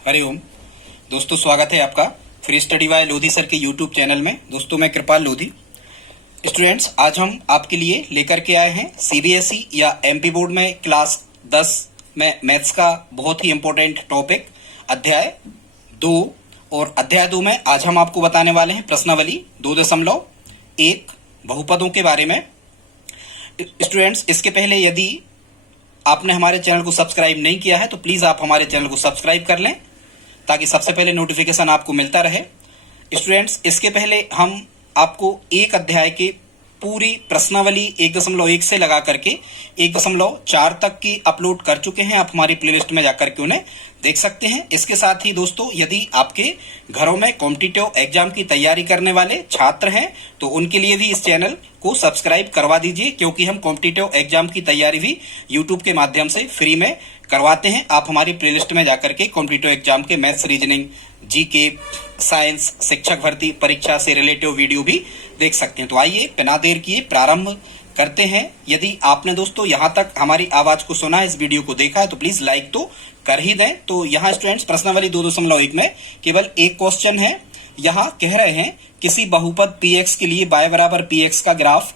हरिओम। दोस्तों, स्वागत है आपका free study bye Lodhi sir के यूट्यूब चैनल में। दोस्तों, मैं कृपाल लोधी। स्टूडेंट्स, आज हम आपके लिए लेकर के आए हैं सीबीएसई या एमपी बोर्ड में क्लास 10 में मैथ्स का बहुत ही इंपॉर्टेंट टॉपिक अध्याय 2। और अध्याय 2 में आज हम आपको बताने वाले हैं प्रश्नावली 2.1 बहुपदों के बारे में। स्टूडेंट्स, इसके पहले यदि आपने हमारे चैनल को सब्सक्राइब नहीं किया है तो प्लीज आप हमारे चैनल को सब्सक्राइब कर लें ताकि सबसे पहले नोटिफिकेशन आपको मिलता रहे। स्टूडेंट्स, इसके पहले हम आपको एक अध्याय के पूरी प्रश्नावली 1.1 से लगा करके 1.4 तक की अपलोड कर चुके हैं। आप हमारी प्लेलिस्ट में जाकर के उन्हें देख सकते हैं। इसके साथ ही दोस्तों, यदि आपके घरों में कॉम्पिटिटिव एग्जाम की तैयारी करने वाले छात्र हैं तो उनके लिए भी इस चैनल को सब्सक्राइब करवा दीजिए, क्योंकि हम कॉम्पिटिटिव एग्जाम की तैयारी भी यूट्यूब के माध्यम से फ्री में करवाते हैं। आप हमारी प्लेलिस्ट में जाकर के कॉम्पिटिटिव एग्जाम के मैथ्स, रीजनिंग, जीके, साइंस, शिक्षक भर्ती परीक्षा से रिलेटिव वीडियो भी देख सकते हैं। तो आइए बिना देर किए प्रारंभ करते हैं। यदि आपने दोस्तों यहां तक हमारी आवाज को सुना है, इस वीडियो को देखा है, तो प्लीज लाइक तो कर ही दें। तो यहाँ स्टूडेंट्स प्रश्नावली 2.1 में केवल एक क्वेश्चन है। यहाँ कह रहे हैं किसी बहुपद px के लिए y बराबर px का ग्राफ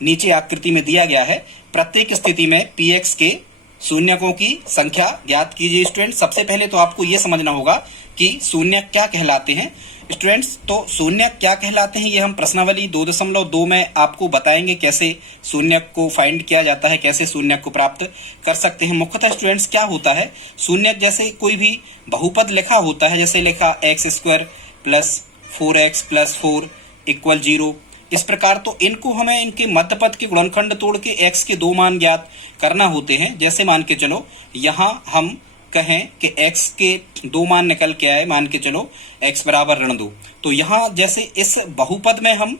नीचे आकृति में दिया गया है। प्रत्येक स्थिति में px के शून्यकों की संख्या ज्ञात कीजिए। स्टूडेंट, सबसे पहले तो आपको यह समझना होगा कि शून्य क्या कहलाते हैं। स्टूडेंट्स, तो शून्य क्या कहलाते हैं ये हम प्रश्नावली 2.2 में आपको बताएंगे, कैसे शून्य को फाइंड किया जाता है, कैसे शून्य को प्राप्त कर सकते हैं। मुख्यतः स्टूडेंट्स क्या होता है, शून्य जैसे कोई भी बहुपद लिखा होता है, जैसे लिखा x² + 4x + 4 = 0, इस प्रकार, तो इनको हमें इनके मध्यपद के गुणनखंड तोड़ के x के 2 मान ज्ञात करना होते हैं। जैसे मान के चलो यहाँ हम कहें कि x के 2 मान निकल के आए, मान के चलो x बराबर ऋण 2। तो यहाँ जैसे इस बहुपद में हम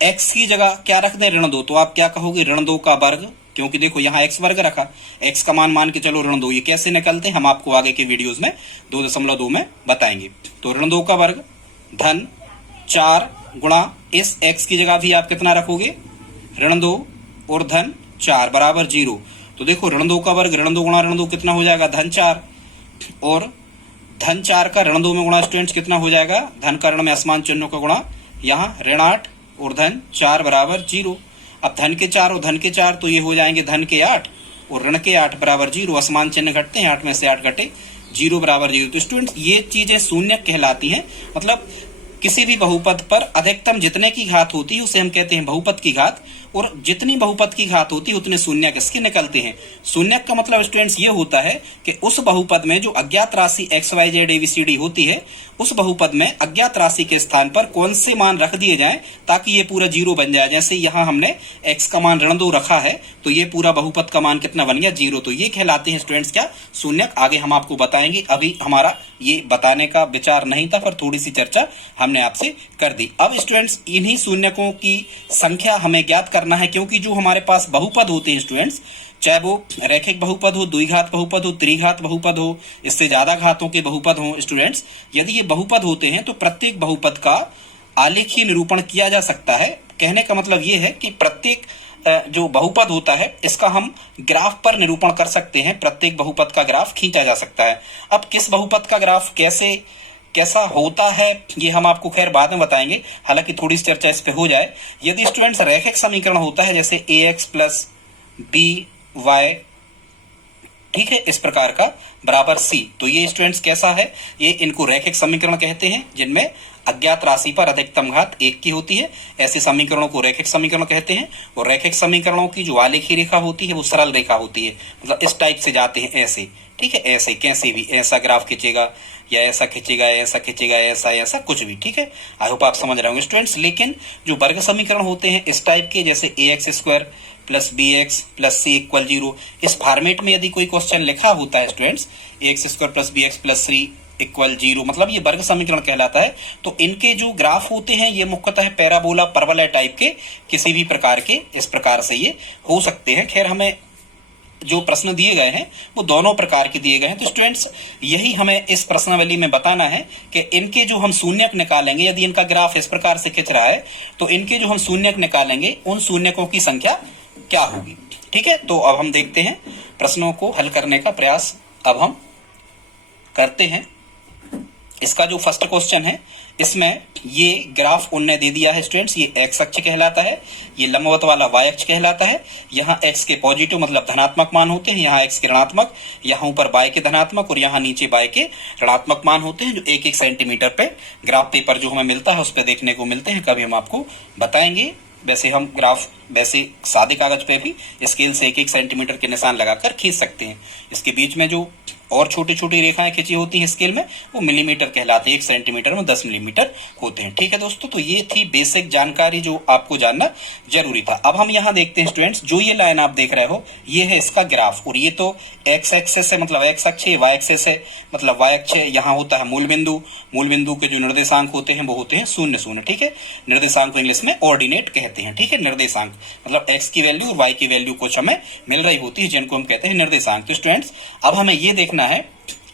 x की जगह क्या रख दें, ऋण 2, तो आप क्या कहोगे, ऋण 2 का वर्ग, क्योंकि देखो यहाँ x वर्ग रखा, x का मान के चलो ऋण 2। ये कैसे निकलते हैं हम आपको आगे के वीडियोस में 2.2 में बताएंगे। तो ऋण 2 का वर्ग धन 4 गुणा इस x की जगह भी आप कितना रखोगे, ऋण 2 और धन 4 बराबर 0। तो देखो ऋण 2 का वर्ग ऋण 2 गुणा ऋण 2 कितना हो जाएगा, धन 4, और धन 4 का ऋण 2 में गुणा स्टूडेंट्स कितना हो जाएगा, धन का ऋण में असमान चिन्हों का गुणा, यहाँ ऋण 8 और धन 4 बराबर 0। अब धन के 4 और धन के 4 तो ये हो जाएंगे धन के 8 और ऋण के 8 बराबर 0। असमान चिन्ह घटते हैं, 8 में से 8 घटे, 0 बराबर 0। तो स्टूडेंट्स, ये चीजें शून्य कहलाती हैं। मतलब किसी भी बहुपद पर अधिकतम जितने की घात होती है उसे हम कहते हैं बहुपद की घात, और जितनी बहुपद की घात होती है उतने शून्य किसके निकलते हैं। शून्य का मतलब स्टूडेंट्स ये होता है कि उस बहुपद में जो अज्ञात राशि x y z ABCD होती है, उस बहुपद में अज्ञात राशि के स्थान पर कौन से मान रख दिए जाएं ताकि ये पूरा 0 बन जाए। जैसे यहाँ हमने x का मान ऋण 2 रखा है, तो ये पूरा बहुपद का मान कितना बन गया, 0। तो ये कहलाते हैं स्टूडेंट्स क्या, शून्य। आगे हम आपको बताएंगे, अभी हमारा ये बताने का विचार नहीं था, पर थोड़ी सी चर्चा हमने आपसे कर दी। अब स्टूडेंट्स, इन्हीं शून्यकों की संख्या हमें ज्ञात करना है, क्योंकि जो हमारे पास बहुपद होते हैं स्टूडेंट्स, चाहे वो रैखिक बहुपद हो, द्विघात बहुपद हो, त्रिघात बहुपद हो, इससे ज्यादा घातों के बहुपद हो स्टूडेंट्स, यदि ये बहुपद होते हैं तो प्रत्येक बहुपद का आलेखीय निरूपण किया जा सकता है। कहने का मतलब ये है कि प्रत्येक जो बहुपद होता है इसका हम ग्राफ पर निरूपण कर सकते हैं। प्रत्येक बहुपद का ग्राफ खींचा जा सकता है। अब किस बहुपद का ग्राफ कैसा होता है ये हम आपको खैर बाद में बताएंगे, हालांकि थोड़ी सी चर्चा इस पे हो जाए। यदि स्टूडेंट्स रैखिक समीकरण होता है, जैसे ax + by, ठीक है, इस प्रकार का बराबर c, तो ये स्टूडेंट्स कैसा है, ये इनको रैखिक समीकरण कहते हैं जिनमें अज्ञात राशि पर अधिकतम घात 1 की होती है। ऐसे समीकरणों को रैखिक समीकरण कहते हैं। और रैखिक समीकरणों की जो आलेखीय रेखा होती है वो सरल रेखा होती है, मतलब इस टाइप से जाते हैं, ऐसे, ठीक है, ऐसे कैसे भी, ऐसा ग्राफ खींचेगा या ऐसा खींचेगा, ऐसा खींचेगा, ऐसा कुछ भी, ठीक है। आई होप आप समझ रहे होंगे स्टूडेंट्स। लेकिन जो वर्ग समीकरण होते हैं इस टाइप के, जैसे ax² + bx + c = 0, इस फॉर्मेट में यदि कोई क्वेश्चन लिखा होता है स्टूडेंट्स, ax² + bx + c = 0, मतलब ये वर्ग समीकरण कहलाता है। तो इनके जो ग्राफ होते हैं ये मुख्यतः पैराबोला, परवलय टाइप के किसी भी प्रकार के, इस प्रकार से ये हो सकते हैं। खैर, हमें जो प्रश्न दिए गए हैं वो दोनों प्रकार के दिए गए हैं। तो स्टूडेंट्स, यही हमें इस प्रश्नावली में बताना है कि इनके जो हम शून्यक निकालेंगे, यदि इनका ग्राफ इस प्रकार से खिंच रहा है तो इनके जो हम शून्यक निकालेंगे उन शून्यकों की संख्या क्या होगी, ठीक है। तो अब हम देखते हैं प्रश्नों को हल करने का प्रयास अब हम करते हैं। इसका जो फर्स्ट क्वेश्चन है, इसमें ये ग्राफ उनने दे दिया है स्टूडेंट्स, ये एक्स अक्ष कहलाता है, ये लंबवत वाला वाई अक्ष कहलाता है। यहाँ एक्स के पॉजिटिव मतलब धनात्मक मान होते हैं, यहाँ एक्स के ऋणात्मक, यहाँ ऊपर वाई के धनात्मक और यहाँ नीचे वाई के ऋणात्मक मान होते हैं, जो एक एक सेंटीमीटर पे ग्राफ पेपर जो हमें मिलता है उस पर देखने को मिलते हैं। कभी हम आपको बताएंगे। वैसे हम ग्राफ वैसे सादे कागज पे भी स्केल से एक एक सेंटीमीटर के निशान लगाकर खींच सकते हैं। इसके बीच में जो और छोटी छोटी रेखाएं खींची होती हैं स्केल में, वो मिलीमीटर कहलाते हैं। 1 सेंटीमीटर में 10 मिलीमीटर होते हैं। ठीक है दोस्तों, तो ये थी बेसिक जानकारी जो आपको जानना जरूरी था। अब हम यहाँ देखते हैं स्टूडेंट्स, जो ये लाइन आप देख रहे हो ये है इसका ग्राफ, और ये तो एक्स एक्सेस है मतलब एक्स अक्ष है, वाई एक्सेस है मतलब वाई अक्ष है। यहाँ होता है मूल बिंदु, मूल बिंदु के जो निर्देशांक होते हैं वो होते हैं 0 0। ठीक है, निर्देशांक को इंग्लिश में ऑर्डिनेट कहते हैं। ठीक है, निर्देशांक मतलब एक्स की वैल्यू और वाई की वैल्यू कुछ हमें मिल रही होती है, जिनको हम कहते हैं निर्देशांक। तो स्टूडेंट्स अब हमें ये देखना है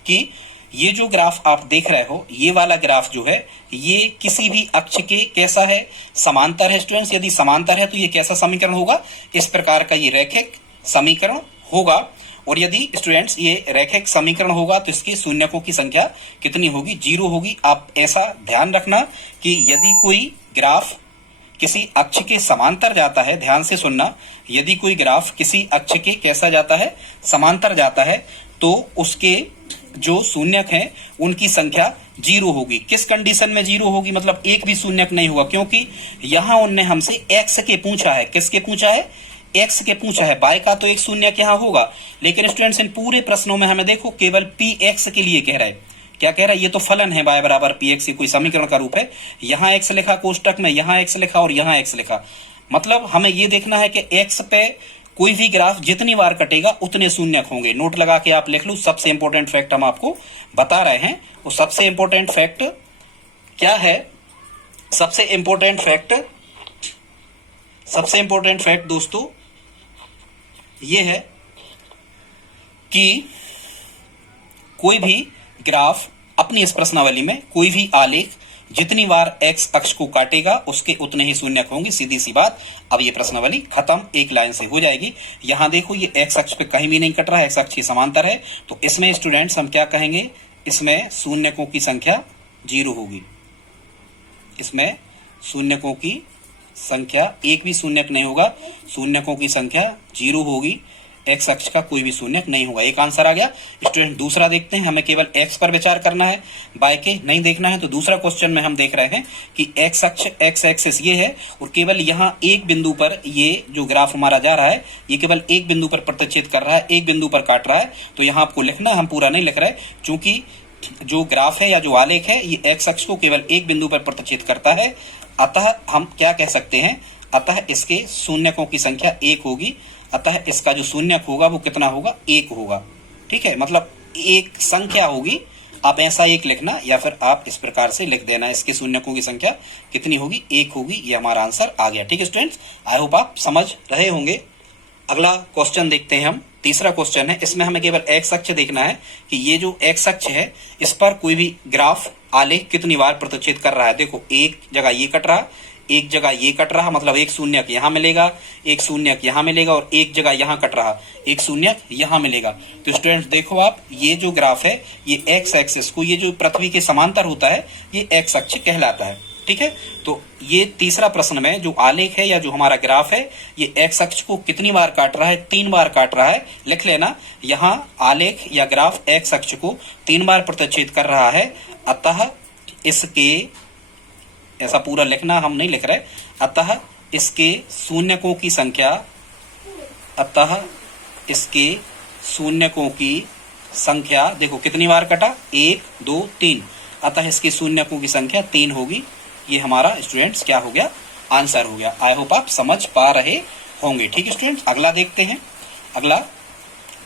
कि ये जो ग्राफ आप देख रहे हो, ये वाला ग्राफ जो है ये किसी भी अक्ष के कैसा है, समांतर है। स्टूडेंट्स यदि समांतर है तो ये कैसा समीकरण होगा, इस प्रकार का ये रैखिक समीकरण होगा। और यदि स्टूडेंट्स ये रैखिक समीकरण होगा तो इसकी शून्यकों की संख्या कितनी होगी, 0 होगी। आप ऐसा ध्यान रखना कि यदि कोई ग्राफ किसी अक्ष के समांतर जाता है, ध्यान से सुनना, यदि कोई ग्राफ किसी अक्ष के कैसा जाता है, समांतर जाता है, तो उसके जो शून्यक हैं उनकी संख्या 0 होगी। किस कंडीशन में 0 होगी, मतलब एक भी शून्यक नहीं होगा, क्योंकि यहां उनने हमसे एक्स के पूछा है। किसके पूछा है, एक्स के पूछा है। बाय का तो एक शून्यक यहाँ होगा, लेकिन स्टूडेंट्स इन पूरे प्रश्नों में हमें देखो केवल पी एक्स के लिए कह रहा है। क्या कह रहा है, ये तो फलन है, y बराबर पी एक्स, कोई समीकरण का रूप है। यहाँ एक्स लिखा कोष्टक में, यहाँ एक्स लिखा और यहाँ एक्स लिखा, मतलब हमें ये देखना है कि एक्स पे कोई भी ग्राफ जितनी बार कटेगा उतने शून्यक होंगे। नोट लगा के आप लिख लो। सबसे इंपॉर्टेंट फैक्ट हम आपको बता रहे हैं। वो सबसे इंपॉर्टेंट फैक्ट क्या है, सबसे इंपॉर्टेंट फैक्ट दोस्तों ये है कि कोई भी ग्राफ अपनी इस प्रश्नावली में कोई भी आलेख जितनी बार एक्स अक्ष को काटेगा उसके उतने ही शून्यक होंगे। सीधी सी बात। अब ये प्रश्नावली खत्म, एक लाइन से हो जाएगी। यहां देखो ये एक्स अक्ष पे कहीं भी नहीं कट रहा है, एक्स अक्ष ही समांतर है, तो इसमें स्टूडेंट्स हम क्या कहेंगे, इसमें शून्यकों की संख्या 0 होगी। इसमें शून्यकों की संख्या, एक भी शून्यक नहीं होगा, शून्यकों की संख्या 0 होगी। एक्स अक्ष का कोई भी शून्यक नहीं होगा। एक आंसर आ गया। स्टूडेंट दूसरा देखते हैं, हमें केवल एक्स पर विचार करना है, बाय के नहीं देखना है। तो दूसरा क्वेश्चन में हम देख रहे हैं कि एक्स अक्ष, एक्स एक्सिस ये है, और केवल यहाँ एक बिंदु पर ये जो ग्राफ हमारा जा रहा है ये केवल एक बिंदु पर प्रतिच्छेद कर रहा है, एक बिंदु पर काट रहा है। तो यहाँ आपको लिखना, हम पूरा नहीं लिख रहे, क्योंकि जो ग्राफ है या जो आलेख है ये एक्स अक्ष को केवल एक बिंदु पर प्रतिच्छेद करता है। अतः हम क्या कह सकते हैं, अतः इसके शून्यकों की संख्या 1 होगी। अतः इसका जो शून्यक होगा वो कितना होगा, 1 होगा। ठीक है, मतलब एक संख्या होगी। आप ऐसा 1 लिखना या फिर आप इस प्रकार से लिख देना, इसके शून्यकों की संख्या कितनी होगी, 1 होगी। ये हमारा आंसर आ गया। ठीक है स्टूडेंट्स, आई होप आप समझ रहे होंगे। अगला क्वेश्चन देखते हैं हम। तीसरा क्वेश्चन है, इसमें हमें केवल एक्स अक्ष देखना है कि ये जो एक्स अक्ष है इस पर कोई भी ग्राफ आलेख कितनी बार प्रतिच्छेद कर रहा है। देखो एक जगह ये कट रहा, एक जगह ये कट रहा, मतलब एक शून्यक यहाँ मिलेगा, एक शून्यक यहाँ मिलेगा, और एक जगह यहाँ कट रहा, एक शून्यक यहाँ मिलेगा। तो स्टूडेंट्स देखो आप, ये जो ग्राफ है ये एक्स एक्सिस को, ये जो पृथ्वी के समांतर होता है ये एक्स अक्ष कहलाता है। ठीक है, तो ये तीसरा प्रश्न में जो आलेख है या जो हमारा ग्राफ है ये एक्स अक्ष को कितनी बार काट रहा है, 3 बार काट रहा है। लिख लेना, यहाँ आलेख या ग्राफ एक्स अक्ष को 3 बार प्रतिच्छेद कर रहा है। अतः इसके, ऐसा पूरा लिखना हम नहीं लिख रहे, अतः इसके शून्यकों की संख्या, अतः इसके शून्यकों की संख्या देखो कितनी बार कटा, 1 2 3, अतः इसके शून्यकों की संख्या 3 होगी। ये हमारा स्टूडेंट्स क्या हो गया, आंसर हो गया। आई होप आप समझ पा रहे होंगे। ठीक है स्टूडेंट्स, अगला देखते हैं। अगला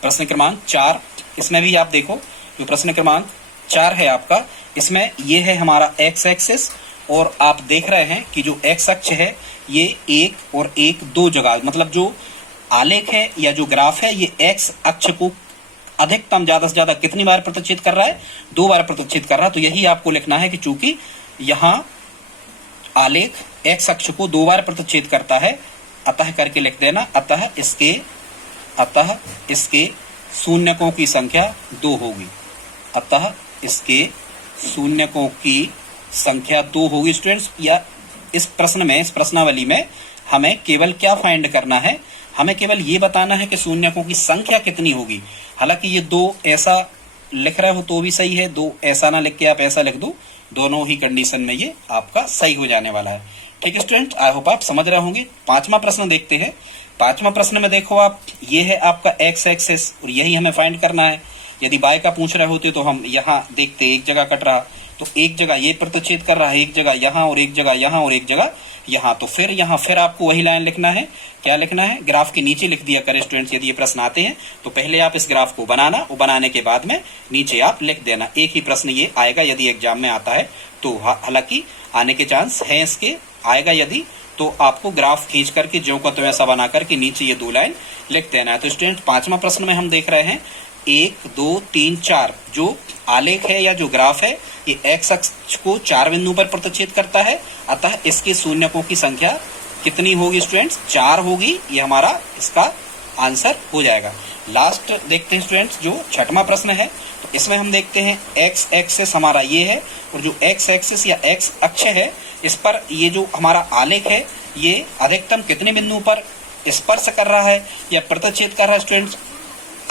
प्रश्न क्रमांक 4। इसमें भी आप देखो जो प्रश्न क्रमांक 4 है आपका, इसमें ये है हमारा एक्स एक्सिस, और आप देख रहे हैं कि जो एक्स अक्ष है ये 1 और 1 2 जगह, मतलब जो आलेख है या जो ग्राफ है ये एक्स अक्ष को अधिकतम ज्यादा से ज्यादा कितनी बार प्रतिच्छेद कर रहा है, 2 बार प्रतिच्छेद कर रहा है। तो यही आपको लिखना है कि चूंकि यहाँ आलेख एक्स अक्ष को 2 बार प्रतिच्छेद करता है, अतः करके लिख देना, अतः इसके शून्यकों की संख्या 2 होगी। अतः इसके शून्यकों की संख्या 2 होगी स्टूडेंट्स। या इस प्रश्नावली में हमें केवल क्या फाइंड करना है, हमें केवल ये बताना है कि शून्यकों की संख्या कितनी होगी। हालांकि ये 2 ऐसा लिख रहे हो तो भी सही है, 2 ऐसा ना लिख के आप ऐसा लिख दो, दोनों ही कंडीशन में ये आपका सही हो जाने वाला है। ठीक है स्टूडेंट, आई होप आप समझ रहे होंगे। 5वां प्रश्न देखते हैं। 5वां प्रश्न में देखो आप, ये है आपका एक्स एक्सिस और यही हमें फाइंड करना है। यदि y का पूछ रहे होते तो हम यहाँ देखते एक जगह कट रहा, तो एक जगह ये प्रतिच्छेद कर रहा है, एक जगह यहाँ और एक जगह यहाँ और एक जगह यहाँ, तो फिर यहाँ फिर आपको वही लाइन लिखना है। क्या लिखना है? ग्राफ के नीचे लिख दिया करें स्टूडेंट्स। यदि ये प्रश्न आते हैं तो पहले आप इस ग्राफ को बनाना और बनाने के बाद में नीचे आप लिख देना। एक ही प्रश्न ये आएगा यदि एग्जाम में आता है तो, हालांकि आने के चांस है इसके, आएगा यदि तो आपको ग्राफ खींच करके ज्यों का त्यों ऐसा बना करके नीचे ये 2 लाइन लिख देना है। तो स्टूडेंट 5वां प्रश्न में हम देख रहे हैं 1 2 3 4 जो आलेख है या जो ग्राफ है ये एक्स अक्ष को 4 बिंदु पर प्रतिच्छेद करता है, अतः इसके शून्यकों की संख्या कितनी होगी स्टूडेंट्स? 4 होगी। ये हमारा इसका आंसर हो जाएगा। लास्ट देखते हैं स्टूडेंट्स, जो 6वां प्रश्न है, तो इसमें हम देखते हैं एक्स एक्सिस हमारा ये है और जो एक्स एक्सिस या एक्स अक्ष है इस पर ये जो हमारा आलेख है ये अधिकतम कितने बिंदु पर स्पर्श कर रहा है या प्रतिच्छेद कर रहा है स्टूडेंट्स?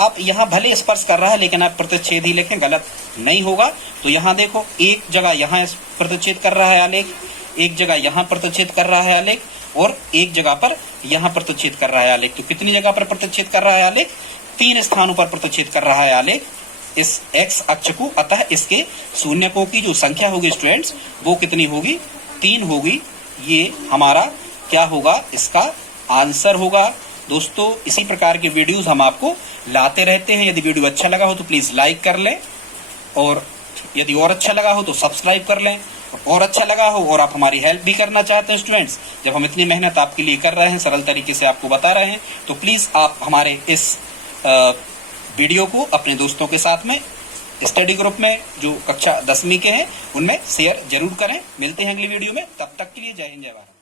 आप यहाँ भले स्पर्श कर रहा है लेकिन आप प्रतिच्छेद ही लिखें, गलत नहीं होगा। तो यहाँ देखो एक जगह यहाँ प्रतिच्छेद कर रहा है आलेख, एक जगह यहाँ प्रतिच्छेद कर रहा है आलेख और एक जगह पर यहाँ प्रतिच्छेद कर रहा है आलेख। तो कितनी जगह पर प्रतिच्छेद कर रहा है आलेख? 3 स्थानों पर प्रतिच्छेद कर रहा है आलेख इस एक्स अक्ष को, अतः इसके शून्यकों की जो संख्या होगी स्टूडेंट्स वो कितनी होगी? 3 होगी। ये हमारा क्या होगा? इसका आंसर होगा। दोस्तों इसी प्रकार के वीडियोस हम आपको लाते रहते हैं। यदि वीडियो अच्छा लगा हो तो प्लीज लाइक कर लें और यदि और अच्छा लगा हो तो सब्सक्राइब कर लें, और अच्छा लगा हो और आप हमारी हेल्प भी करना चाहते हैं स्टूडेंट्स, जब हम इतनी मेहनत आपके लिए कर रहे हैं, सरल तरीके से आपको बता रहे हैं, तो प्लीज आप हमारे इस वीडियो को अपने दोस्तों के साथ में स्टडी ग्रुप में जो कक्षा 10वीं के हैं उनमें शेयर जरूर करें। मिलते हैं अगली वीडियो में, तब तक के लिए जय हिंद जय भारत।